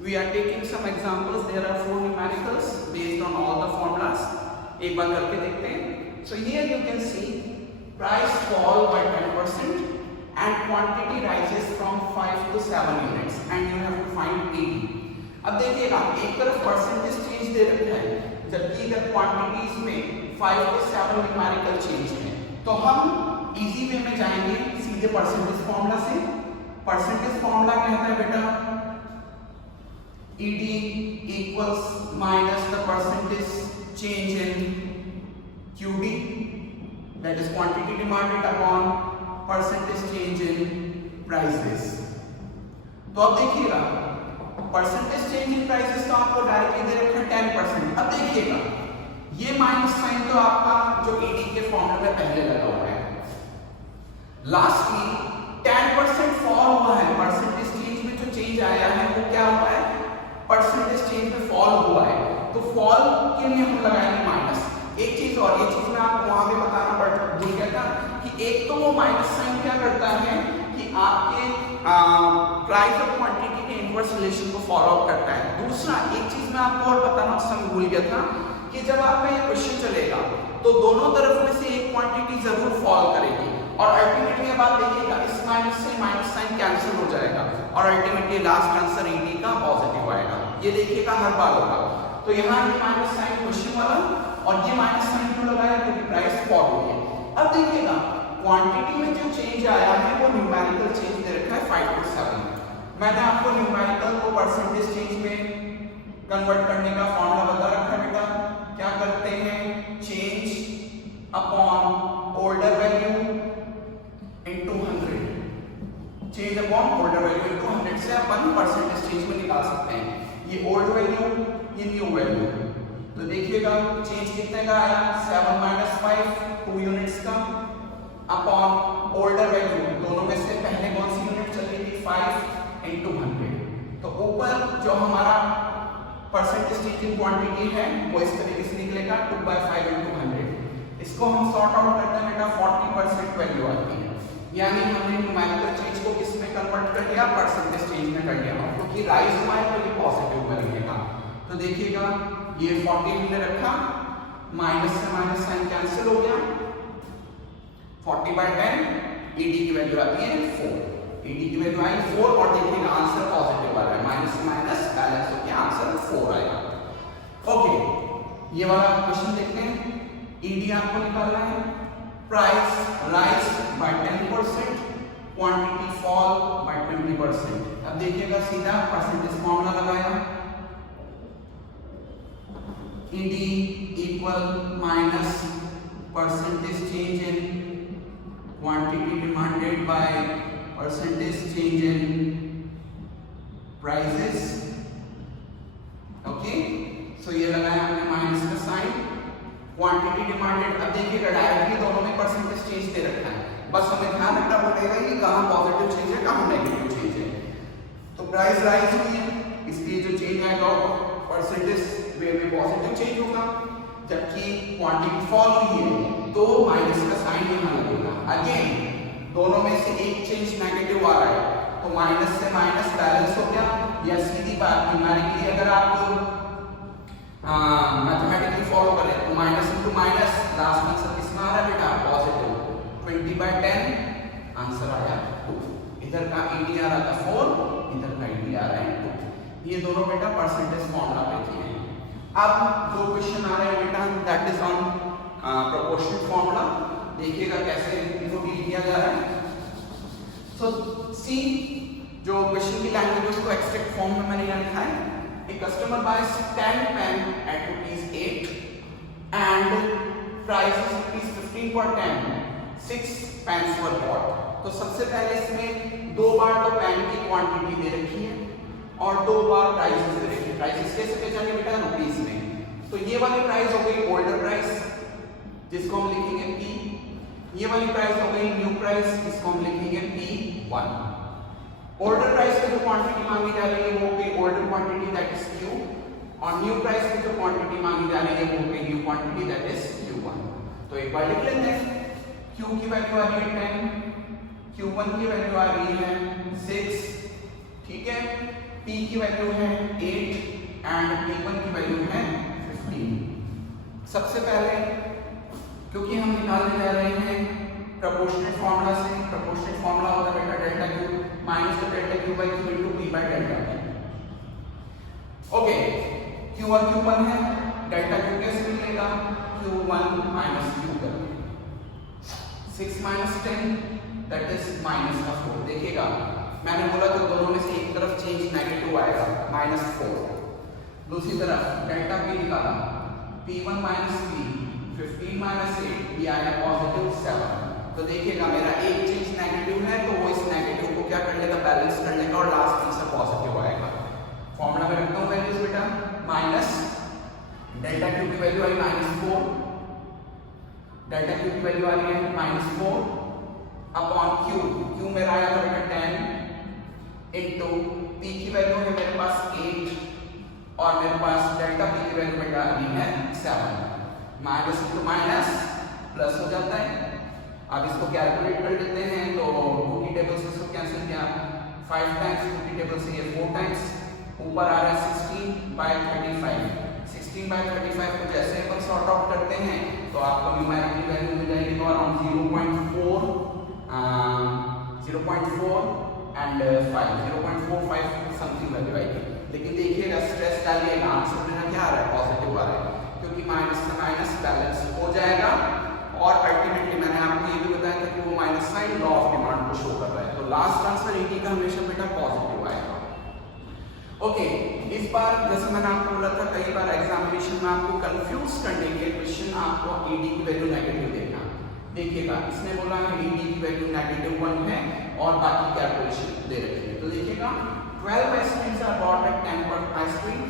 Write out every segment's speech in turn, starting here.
We are taking some examples. There are 4 numericals based on all the formulas. एक बार करके देखते हैं. So here you can see price fall by 10% and quantity rises from 5 to 7 units and you have to find AD. अब देखिएगा एक तरफ percentage change दे रखा है जबकि इधर क्वांटिटीज में 5 to 7 न्यूमेरिकल चेंज है. तो हम इजी वे में जाएंगे सीधे परसेंटेज फॉर्मूला से. परसेंटेज फॉर्मूला कहता है बेटा ED equals minus the percentage change in QD, that is quantity demanded upon percentage change in prices. तो अब देखिएगा परसेंटेज चेंज इन प्राइसेस तो आपको डायरेक्टली दे रखा है 10%. अब देखिएगा ये माइनस साइन तो आपका जो ED के फॉर्मूले में पहले लगा हुआ है. लास्टली 10% फॉल हुआ है. परसेंटेज चेंज में जो चेंज आया है वो क्या हुआ है? परसेंटेज चेंज में फॉल हुआ है. तो फॉल के लिए हम लगाएंगे माइनस. एक चीज और, ये चीज मैं आपको वहां पे बताना भूल गया था कि एक तो वो माइनस साइन क्या करता है कि आपके प्राइस और क्वांटिटी के इनवर्स रिलेशन को फॉलो अप करता है. दूसरा एक चीज मैं आपको और बताना उस समय भूल गया था कि जब आपका ये क्वेश्चन चलेगा तो दोनों तरफ में से एक क्वांटिटी जरूर फॉल करेगी और अल्टीमेटली अब आप देखिएगा इस माइनस से माइनस साइन कैंसिल हो जाएगा और अल्टीमेटली लास्ट आंसर ED का पॉजिटिव आएगा. ये देखिएगा हर बार होगा. तो यहाँ ये माइनस साइन क्वेश्चन वाला और ये माइनस साइन क्यों लगाया? क्योंकि प्राइस फॉल हुई है. अब देखिएगा क्वांटिटी में जो चेंज आया है वो न्यूमेरिकल चेंज दे रखा है 5 to 7. मैंने आपको न्यूमेरिकल को परसेंटेज चेंज में कन्वर्ट करने का फॉर्मूला बता रखा है बेटा. क्या करते हैं? Change upon older value into 100. Change upon older value into 100 से अपन परसेंटेज चेंज में निकाल सकते हैं. ये ओल्ड वैल्यू, ये न्यू वैल्यू. तो देखिएगा चेंज कितने का आया? 7 - 5 2 यूनिट्स का अपॉन ओल्डर वैल्यू. दोनों में से पहले कौन सी यूनिट चल रही थी? 5 into 100. तो ऊपर जो हमारा परसेंटेज चेंज इन क्वांटिटी है वो इस तरीके से निकलेगा 2/5 into 100. इसको हम सॉर्ट आउट करते हैं बेटा 40% वैल्यू आती है. यानी हमने न्यूमेरिकल चेंज को किस में कन्वर्ट कर दिया? परसेंटेज चेंज में कर दिया. क्योंकि राइज हुआ है तो ये पॉजिटिव करेगा. तो देखिएगा ये 40 हमने रखा, माइनस से माइनस साइन कैंसिल हो गया. 40/10 ED की वैल्यू आती है 4. ED की वैल्यू आई 4 और देखिएगा आंसर पॉजिटिव आ रहा है. माइनस से माइनस बैलेंस होकर आंसर 4 आएगा. ओके, ये वाला क्वेश्चन देखते हैं. ED आपको निकालना है. Price rise by 10%, quantity fall by 20%. अब देखिएगा सीधा परसेंटेज फॉर्मूला लगाया. ED equal minus percentage change in quantity demanded by percentage change in prices. Okay, so ये लगाया हमने माइनस का साइन. Quantity demanded. अब देखिएगा डायरेक्टली दोनों में परसेंटेज चेंज दे रखा है. बस हमें ध्यान रखना पड़ेगा कि कहाँ पॉजिटिव चेंज है कहाँ नेगेटिव चेंज है. तो प्राइस राइज हुई है इसलिए जो चेंज आएगा परसेंटेज वे में पॉजिटिव चेंज होगा. जबकि क्वांटिटी फॉल हुई है तो माइनस का साइन यहाँ लगेगा. अगेन दोनों में से एक चेंज नेगेटिव आ रहा है तो माइनस से माइनस बैलेंस हो गया. या सीधी बात न्यूमेरिकली अगर आप मैथमेटिकली फॉलो करें तो minus into minus last answer किसमें आ रहा है बेटा? पॉजिटिव. 20/10 आंसर आया 2. इधर का ED आ रहा था 4, इधर का ED आ रहा है 2. ये दोनों बेटा परसेंटेज फॉर्मूला पे थे. अब जो क्वेश्चन आ रहे हैं बेटा that is on proportional formula. देखिएगा कैसे इनको डील किया जा रहा है. सो सी जो क्वेश्चन की लैंग्वेज है उसको एक्सट्रैक्ट फॉर्म में मैंने यहाँ लिखा है. A customer buys 10 pen at ₹8 and price is ₹15 per 10. 6 pens were bought. तो सबसे पहले इसमें 2 बार तो पेन की क्वांटिटी दे रखी है और 2 बार प्राइसेस दे रखी है. प्राइसेस कैसे पहचाने बेटा? रुपीस में. तो ये वाली प्राइस हो गई ओल्डर प्राइस जिसको हम लिखेंगे P. ये वाली प्राइस हो गई न्यू प्राइस जिसको हम लिखेंगे P1. ओल्डर प्राइस की जो क्वांटिटी मांगी जा रही है वो होगी older quantity that is Q और न्यू प्राइस की जो क्वांटिटी मांगी जा रही है वो होगी new quantity that is Q1. तो एक बार लिख लेते हैं. Q की वैल्यू आ रही है 10, Q1 की वैल्यू आ रही है 6. ठीक है. P की वैल्यू है 8 एंड P1 की वैल्यू है 15। सबसे पहले क्योंकि हम निकालने जा रहे हैं प्रोपोर्शनेट फॉर्मूला से, प्रोपोर्शनेट फॉर्मूला होता है बेटा delta Q minus delta Q by Q into P by delta Q. Okay, Q और क्यू वन है, डेल्टा क्यू कैसे मिलेगा, Q1 माइनस क्यू करके 6 माइनस 10 दैट इज माइनस का 4। देखिएगा मैंने बोला तो दोनों में से एक तरफ चेंज नेगेटिव आएगा माइनस 4। दूसरी तरफ डेल्टा पी निकाला P1 माइनस P 15 माइनस 8 ये आया पॉजिटिव 7। तो देखिएगा मेरा एक चेंज नेगेटिव है तो वो इस नेगेटिव को क्या कर लेगा, बैलेंस कर लेगा और लास्ट आंसर पॉजिटिव आएगा। फॉर्मूला में रखता हूँ वैल्यूज बेटा, माइनस डेल्टा क्यू की वैल्यू आई -4, डेल्टा क्यू की वैल्यू आ रही है -4 अपॉन क्यू, क्यू मेरा आया था बेटा 10 इनटू पी की वैल्यू है मेरे पास 8 और मेरे पास डेल्टा पी की वैल्यू बेटा आ रही है 7। माइनस इंटू माइनस प्लस हो जाता है। अब इसको कैलकुलेट कर लेते हैं तो 2 की टेबल से इसको कैंसिल किया 5 टाइम्स, 2 की टेबल से ये 4 टाइम्स, ऊपर आ रहा है 16/35। 16/35 को जैसे अपन सॉर्ट आउट करते हैं तो आपको न्यूमेरिकल वैल्यू मिल जाएगी तो अराउंड 0.4 एंड 5 0.45 समथिंग वैल्यू आएगी। लेकिन देखिएगा स्ट्रेस डालिएगा, आंसर मेरा क्या आ रहा है, पॉजिटिव आ रहा है क्योंकि माइनस का माइनस बैलेंस हो जाएगा और अल्टीमेटली मैंने आपको ये भी बताया था कि वो minus sign law of demand को शो कर रहा है। तो लास्ट आंसर एटी का हमेशा बेटा पॉजिटिव आएगा। ओके, इस बार जैसे मैंने आपको बोला था कई बार एग्जामिनेशन में आपको कंफ्यूज करने के क्वेश्चन आपको एडी की वैल्यू नेगेटिव देना। देखिएगा इसने बोला है एडी की वैल्यू -1 है और बाकी कैलकुलेशन दे रखी है। तो देखिएगा 12 आइसक्रीम्स आर बॉट एट 10 पर आइसक्रीम,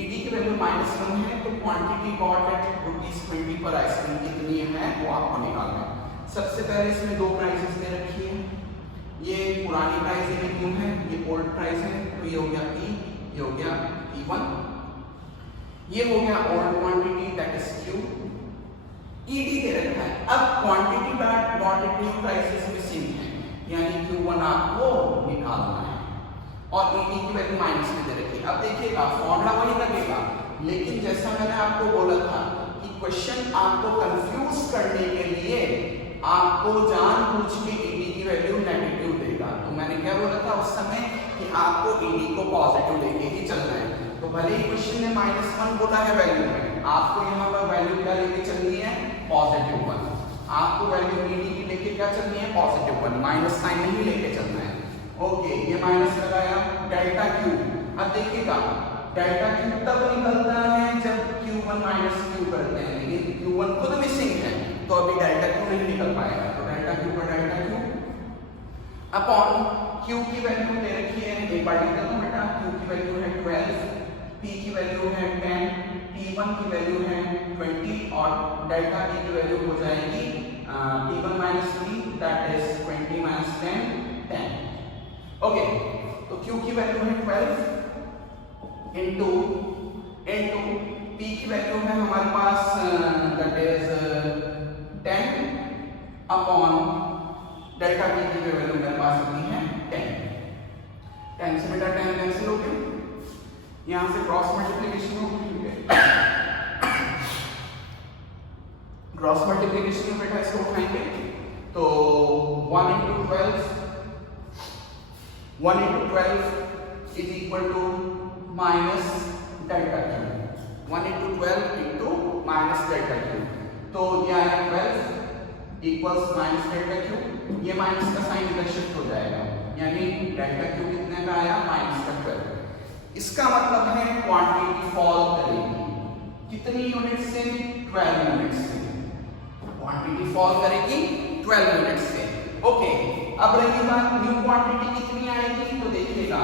एडी की वैल्यू -1 है तो क्वांटिटी बॉट एट ₹20 पर आइसक्रीम कितनी है वो आपको निकालना है। सबसे पहले इसमें दो प्राइसेस दे रखी है, ये पुरानी प्राइस है क्यों है, ये ओल्ड प्राइस है तो ये हो गया P, ये हो गया P1, ये हो गया old quantity that is Q, ED दे रखा है। अब quantity bought at new prices missing है यानी Q1 आपको निकालना है और ED की वैल्यू माइनस में दे रखी है। अब देखिएगा फॉर्मूला वही लगेगा लेकिन जैसा मैंने आपको बोला था कि क्वेश्चन आपको कंफ्यूज करने के लिए आपको जानबूझ के ED की वैल्यू नेगेटिव देगा। तो मैंने क्या बोला था उस समय कि आपको ED को पॉजिटिव लेके ही चलना है। तो भले ही क्वेश्चन ने -1 बोला है वैल्यू में, आपको यहाँ पर वैल्यू क्या लेके चलनी है, +1। आपको वैल्यू ED की लेके क्या चलनी है, +1, माइनस साइन नहीं लेके चलना है। ओके, ये माइनस लगाया डेल्टा क्यू। अब देखिएगा डेल्टा क्यू तब निकलता है जब Q1 माइनस Q करते हैं, लेकिन Q1 खुद मिसिंग है तो अभी डेल्टा क्यू नहीं निकल पाएगा। तो डेल्टा क्यू का डेल्टा क्यू अपॉन Q की वैल्यू दे रखी है, एक बार लिख देता हूं बेटा, Q की वैल्यू है 12, P की वैल्यू है 10, P1 की वैल्यू है 20 और डेल्टा P की वैल्यू हो जाएगी P1 minus P that is 20 minus 10 10। Okay, तो Q की वैल्यू है 12 इनटू P की वैल्यू है हमारे पास that is 10 upon delta P की वैल्यू मेरे पास अभी है 10 से बेटा 10 कैंसिल हो गया, यहां से क्रॉस मल्टीप्लिकेशन हो गई, क्रॉस मल्टीप्लिकेशन में बेटा इसको उठाएंगे तो 1 into 12 is equal to minus delta Q, 1 into 12 into minus delta Q। तो ये आया 12 equals minus delta Q, ये माइनस का साइन इधर शिफ्ट हो जाएगा यानी डेल्टा Q कितने का आया, -12। इसका मतलब है क्वांटिटी फॉल करेगी कितनी यूनिट से, 12 यूनिट से, क्वांटिटी फॉल करेगी 12 यूनिट से। ओके, अब रही बात न्यू क्वांटिटी कितनी आएगी, तो देखिएगा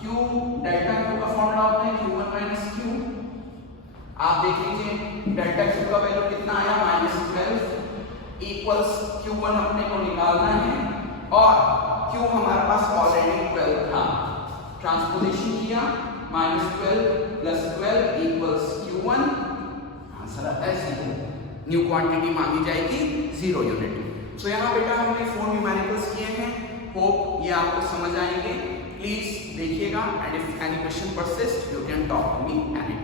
Q डेल्टा Q का फॉर्मूला होता है Q1 माइनस Q। आप देख लीजिए डेल्टा Q का वैल्यू कितना आया, -12 इक्वल्स Q1 अपने को निकालना है और Q हमारे पास ऑलरेडी 12 था, ट्रांसपोजिशन किया -12 + 12 इक्वल्स Q1, आंसर आता है 0। न्यू क्वांटिटी मांगी जाएगी 0 यूनिट। सो यहाँ बेटा हमने 4 न्यूमेरिकल्स किए हैं, होप ये आपको समझ आएंगे। प्लीज देखिएगा, and if any question persist you can talk to me any